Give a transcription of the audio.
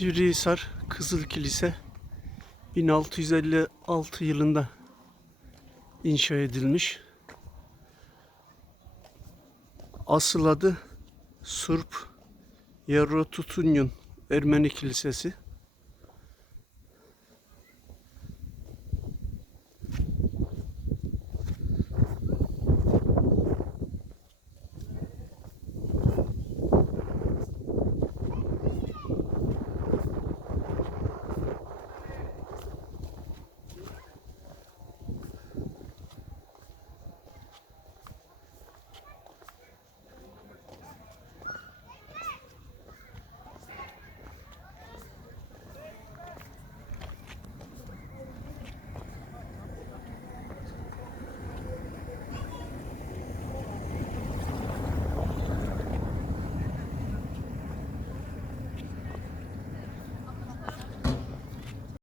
Sivrihisar Kızıl Kilise 1656 yılında inşa edilmiş. Asıl adı Surp Yarrotutunyun Ermeni Kilisesi.